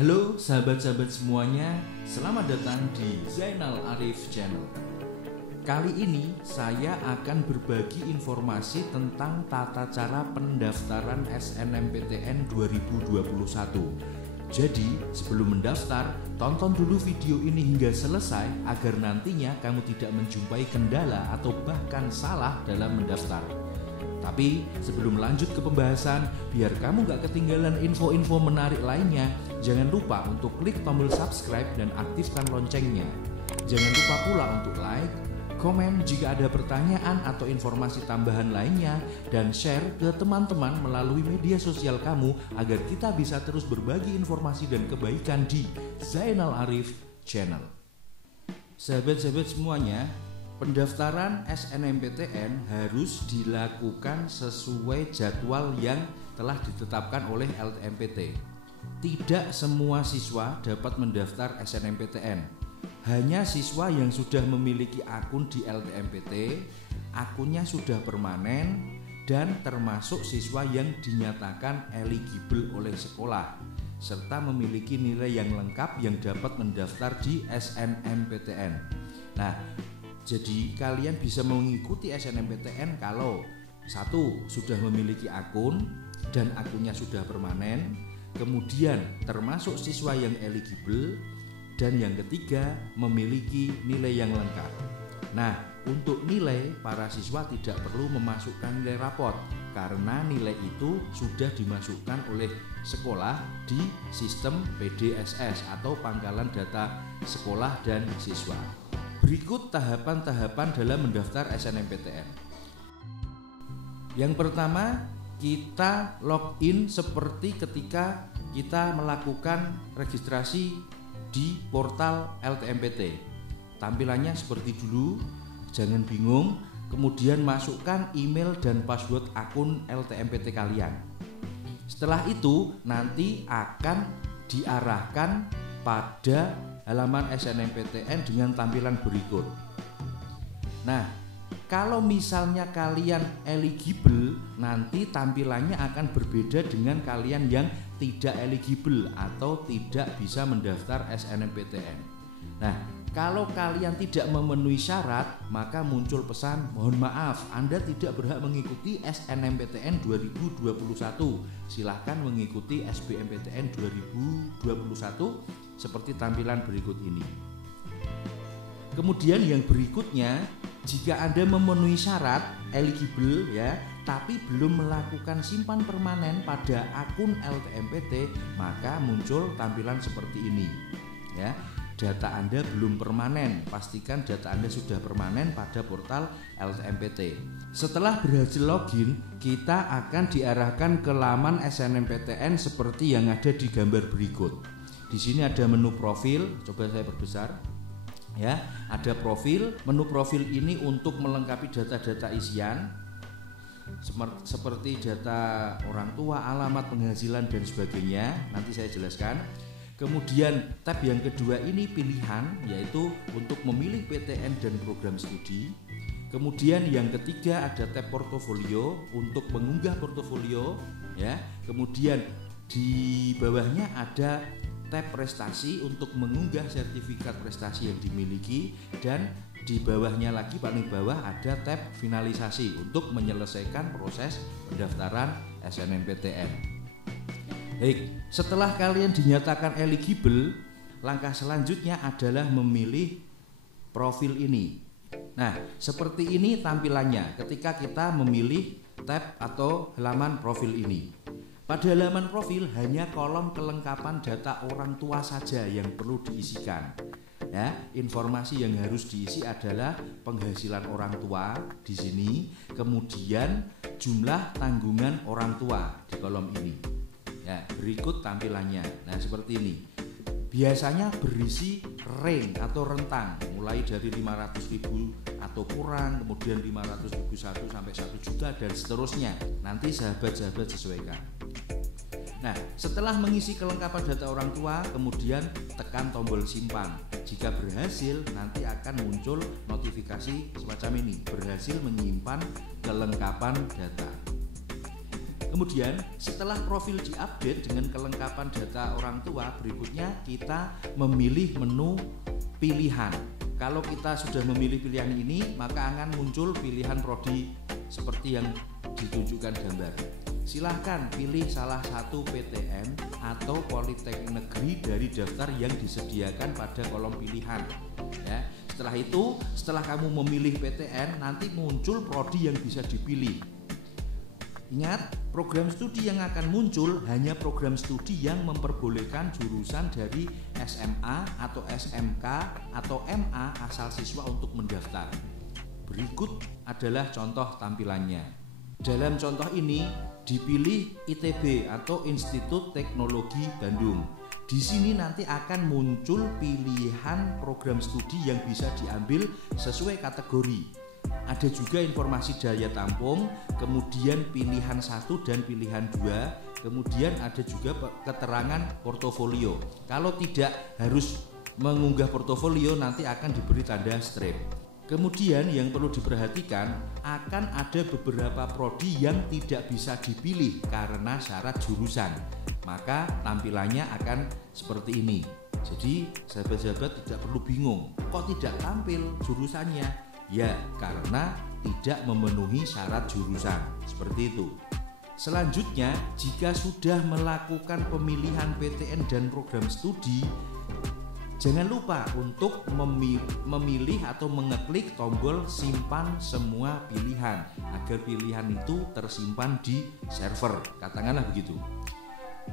Halo sahabat-sahabat semuanya, selamat datang di Zainal Arif Channel. Kali ini saya akan berbagi informasi tentang tata cara pendaftaran SNMPTN 2021. Jadi sebelum mendaftar, tonton dulu video ini hingga selesai agar nantinya kamu tidak menjumpai kendala atau bahkan salah dalam mendaftar. Tapi sebelum lanjut ke pembahasan, biar kamu gak ketinggalan info-info menarik lainnya, jangan lupa untuk klik tombol subscribe dan aktifkan loncengnya. Jangan lupa pula untuk like, komen jika ada pertanyaan atau informasi tambahan lainnya, dan share ke teman-teman melalui media sosial kamu agar kita bisa terus berbagi informasi dan kebaikan di Zainal Arif Channel. Sahabat-sahabat semuanya, pendaftaran SNMPTN harus dilakukan sesuai jadwal yang telah ditetapkan oleh LTMPT. Tidak semua siswa dapat mendaftar SNMPTN. Hanya siswa yang sudah memiliki akun di LTMPT, akunnya sudah permanen, dan termasuk siswa yang dinyatakan eligible oleh sekolah, serta memiliki nilai yang lengkap yang dapat mendaftar di SNMPTN. Nah, jadi kalian bisa mengikuti SNMPTN kalau satu, sudah memiliki akun dan akunnya sudah permanen, kemudian termasuk siswa yang eligible, dan yang ketiga memiliki nilai yang lengkap. Nah, untuk nilai, para siswa tidak perlu memasukkan nilai rapot karena nilai itu sudah dimasukkan oleh sekolah di sistem PDSS atau Pangkalan Data Sekolah dan Siswa. Berikut tahapan-tahapan dalam mendaftar SNMPTN. Yang pertama, kita login seperti ketika kita melakukan registrasi di portal LTMPT. Tampilannya seperti dulu, jangan bingung. Kemudian masukkan email dan password akun LTMPT kalian. Setelah itu nanti akan diarahkan pada halaman SNMPTN dengan tampilan berikut. Nah, kalau misalnya kalian eligible, nanti tampilannya akan berbeda dengan kalian yang tidak eligible atau tidak bisa mendaftar SNMPTN. Nah, kalau kalian tidak memenuhi syarat, maka muncul pesan, mohon maaf, Anda tidak berhak mengikuti SNMPTN 2021. Silahkan mengikuti SBMPTN 2021 seperti tampilan berikut ini. Kemudian yang berikutnya, jika Anda memenuhi syarat eligible ya, tapi belum melakukan simpan permanen pada akun LTMPT, maka muncul tampilan seperti ini. Ya, data Anda belum permanen, pastikan data Anda sudah permanen pada portal LTMPT. Setelah berhasil login, kita akan diarahkan ke laman SNMPTN seperti yang ada di gambar berikut. Di sini ada menu profil, coba saya perbesar. Ya, ada profil. Menu profil ini untuk melengkapi data-data isian seperti data orang tua, alamat, penghasilan dan sebagainya. Nanti saya jelaskan. Kemudian tab yang kedua ini pilihan, yaitu untuk memilih PTN dan program studi. Kemudian yang ketiga ada tab portofolio untuk mengunggah portofolio, ya. Kemudian di bawahnya ada tab prestasi untuk mengunggah sertifikat prestasi yang dimiliki, dan di bawahnya lagi paling bawah ada tab finalisasi untuk menyelesaikan proses pendaftaran SNMPTN. Baik, setelah kalian dinyatakan eligible, langkah selanjutnya adalah memilih profil ini. Nah, seperti ini tampilannya ketika kita memilih tab atau halaman profil ini. Pada halaman profil hanya kolom kelengkapan data orang tua saja yang perlu diisikan. Ya, informasi yang harus diisi adalah penghasilan orang tua di sini, kemudian jumlah tanggungan orang tua di kolom ini. Ya, berikut tampilannya. Nah, seperti ini. Biasanya berisi range atau rentang mulai dari 500.000 atau kurang, kemudian 500.000 sampai 1 juta dan seterusnya. Nanti sahabat-sahabat sesuaikan. Nah, setelah mengisi kelengkapan data orang tua, kemudian tekan tombol simpan. Jika berhasil, nanti akan muncul notifikasi semacam ini, berhasil menyimpan kelengkapan data. Kemudian setelah profil diupdate dengan kelengkapan data orang tua, berikutnya kita memilih menu pilihan. Kalau kita sudah memilih pilihan ini, maka akan muncul pilihan prodi seperti yang ditunjukkan gambar. Silahkan pilih salah satu PTN atau Politeknik Negeri dari daftar yang disediakan pada kolom pilihan. Ya. Setelah itu, setelah kamu memilih PTN, nanti muncul prodi yang bisa dipilih. Ingat, program studi yang akan muncul hanya program studi yang memperbolehkan jurusan dari SMA atau SMK atau MA asal siswa untuk mendaftar. Berikut adalah contoh tampilannya. Dalam contoh ini dipilih ITB atau Institut Teknologi Bandung. Di sini nanti akan muncul pilihan program studi yang bisa diambil sesuai kategori. Ada juga informasi daya tampung, kemudian pilihan 1 dan pilihan 2, kemudian ada juga keterangan portofolio. Kalau tidak harus mengunggah portofolio, nanti akan diberi tanda strip. Kemudian yang perlu diperhatikan, akan ada beberapa prodi yang tidak bisa dipilih karena syarat jurusan. Maka tampilannya akan seperti ini. Jadi sahabat-sahabat tidak perlu bingung, kok tidak tampil jurusannya? Ya, karena tidak memenuhi syarat jurusan. Seperti itu. Selanjutnya, jika sudah melakukan pemilihan PTN dan program studi, jangan lupa untuk memilih atau mengeklik tombol simpan semua pilihan agar pilihan itu tersimpan di server, katakanlah begitu.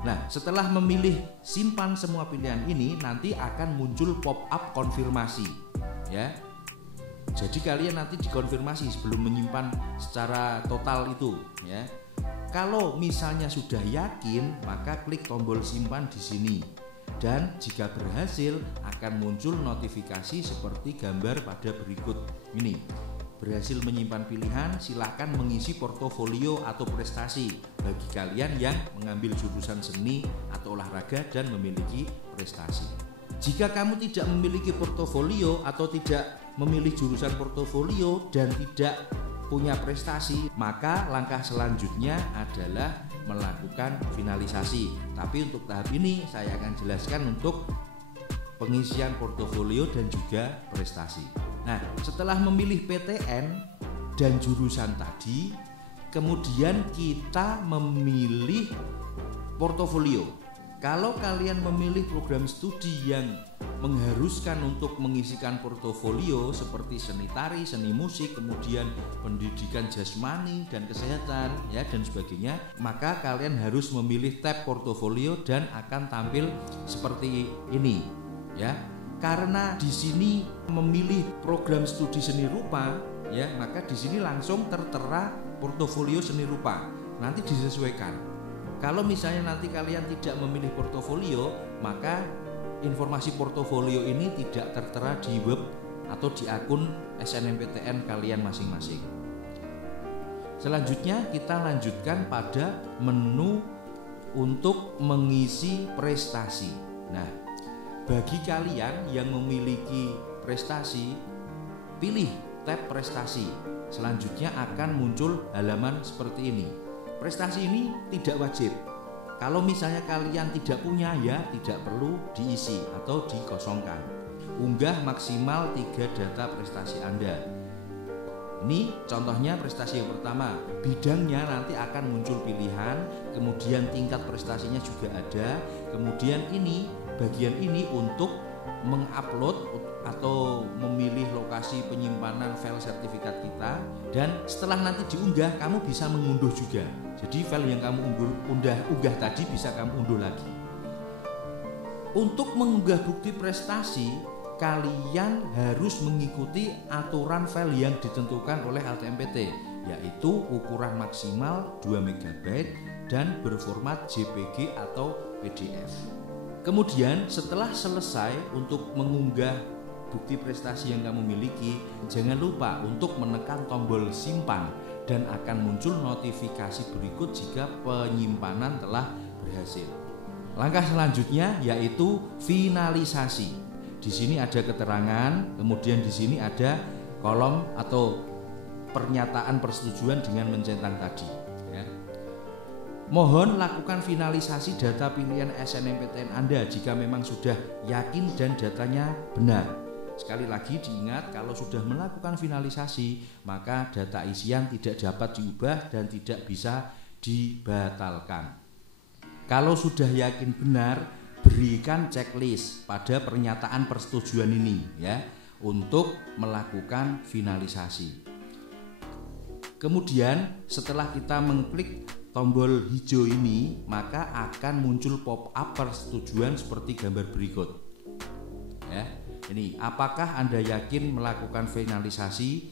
Nah, setelah memilih simpan semua pilihan ini, nanti akan muncul pop-up konfirmasi, ya. Jadi kalian nanti dikonfirmasi sebelum menyimpan secara total itu, ya. Kalau misalnya sudah yakin, maka klik tombol simpan di sini. Dan jika berhasil akan muncul notifikasi seperti gambar pada berikut ini. Berhasil menyimpan pilihan, silahkan mengisi portofolio atau prestasi bagi kalian yang mengambil jurusan seni atau olahraga dan memiliki prestasi. Jika kamu tidak memiliki portofolio atau tidak memilih jurusan portofolio dan tidak punya prestasi, maka langkah selanjutnya adalah melakukan finalisasi. Tapi untuk tahap ini saya akan jelaskan untuk pengisian portofolio dan juga prestasi. Nah, setelah memilih PTN dan jurusan tadi, kemudian kita memilih portofolio. Kalau kalian memilih program studi yang mengharuskan untuk mengisikan portofolio seperti seni tari, seni musik, kemudian pendidikan jasmani dan kesehatan, ya, dan sebagainya, maka kalian harus memilih tab portofolio dan akan tampil seperti ini, ya. Karena di sini memilih program studi seni rupa, ya, maka di sini langsung tertera portofolio seni rupa. Nanti disesuaikan. Kalau misalnya nanti kalian tidak memilih portofolio, maka informasi portofolio ini tidak tertera di web atau di akun SNMPTN kalian masing-masing. Selanjutnya kita lanjutkan pada menu untuk mengisi prestasi. Nah, bagi kalian yang memiliki prestasi, pilih tab prestasi. Selanjutnya akan muncul halaman seperti ini. Prestasi ini tidak wajib. Kalau misalnya kalian tidak punya, ya tidak perlu diisi atau dikosongkan. Unggah maksimal 3 data prestasi Anda. Ini contohnya prestasi yang pertama. Bidangnya nanti akan muncul pilihan, kemudian tingkat prestasinya juga ada. Kemudian ini, bagian ini untuk mengupload atau memilih lokasi penyimpanan file sertifikat kita. Dan setelah nanti diunggah, kamu bisa mengunduh juga. Jadi file yang kamu unggah tadi bisa kamu unduh lagi. Untuk mengunggah bukti prestasi, kalian harus mengikuti aturan file yang ditentukan oleh LTMPT, yaitu ukuran maksimal 2 MB dan berformat JPG atau PDF. Kemudian setelah selesai untuk mengunggah bukti prestasi yang kamu miliki, jangan lupa untuk menekan tombol simpan dan akan muncul notifikasi berikut jika penyimpanan telah berhasil. Langkah selanjutnya yaitu finalisasi. Di sini ada keterangan, kemudian di sini ada kolom atau pernyataan persetujuan dengan mencentang tadi. Ya. Mohon lakukan finalisasi data pilihan SNMPTN Anda jika memang sudah yakin dan datanya benar. Sekali lagi diingat, kalau sudah melakukan finalisasi maka data isian tidak dapat diubah dan tidak bisa dibatalkan. Kalau sudah yakin benar, berikan checklist pada pernyataan persetujuan ini ya untuk melakukan finalisasi. Kemudian setelah kita mengklik tombol hijau ini, maka akan muncul pop-up persetujuan seperti gambar berikut. Ya, ini apakah Anda yakin melakukan finalisasi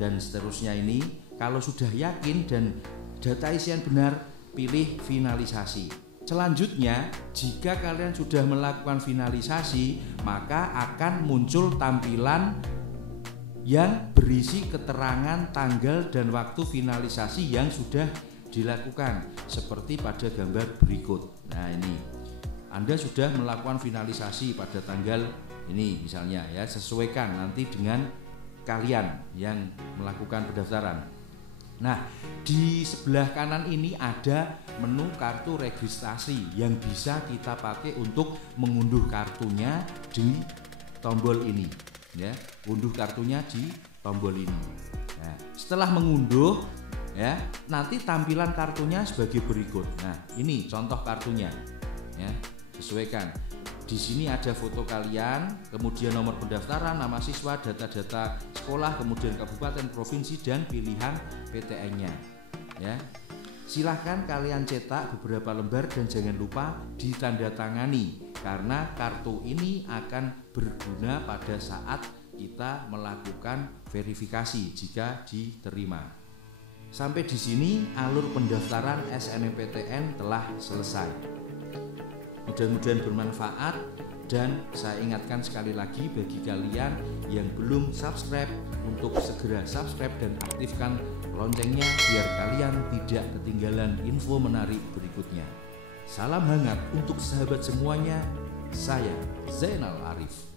dan seterusnya ini. Kalau sudah yakin dan data isian benar, pilih finalisasi. Selanjutnya, jika kalian sudah melakukan finalisasi, maka akan muncul tampilan yang berisi keterangan tanggal dan waktu finalisasi yang sudah dilakukan seperti pada gambar berikut. Nah, ini Anda sudah melakukan finalisasi pada tanggal ini misalnya ya, sesuaikan nanti dengan kalian yang melakukan pendaftaran. Nah, di sebelah kanan ini ada menu kartu registrasi yang bisa kita pakai untuk mengunduh kartunya di tombol ini ya, unduh kartunya di tombol ini. Nah, setelah mengunduh ya, nanti tampilan kartunya sebagai berikut. Nah, ini contoh kartunya ya, sesuaikan. Di sini ada foto kalian, kemudian nomor pendaftaran, nama siswa, data-data sekolah, kemudian kabupaten, provinsi, dan pilihan PTN-nya ya. Silahkan kalian cetak beberapa lembar dan jangan lupa ditandatangani, karena kartu ini akan berguna pada saat kita melakukan verifikasi jika diterima. Sampai di sini alur pendaftaran SNMPTN telah selesai. Mudah-mudahan bermanfaat, dan saya ingatkan sekali lagi bagi kalian yang belum subscribe untuk segera subscribe dan aktifkan loncengnya biar kalian tidak ketinggalan info menarik berikutnya. Salam hangat untuk sahabat semuanya. Saya Zainal Arif.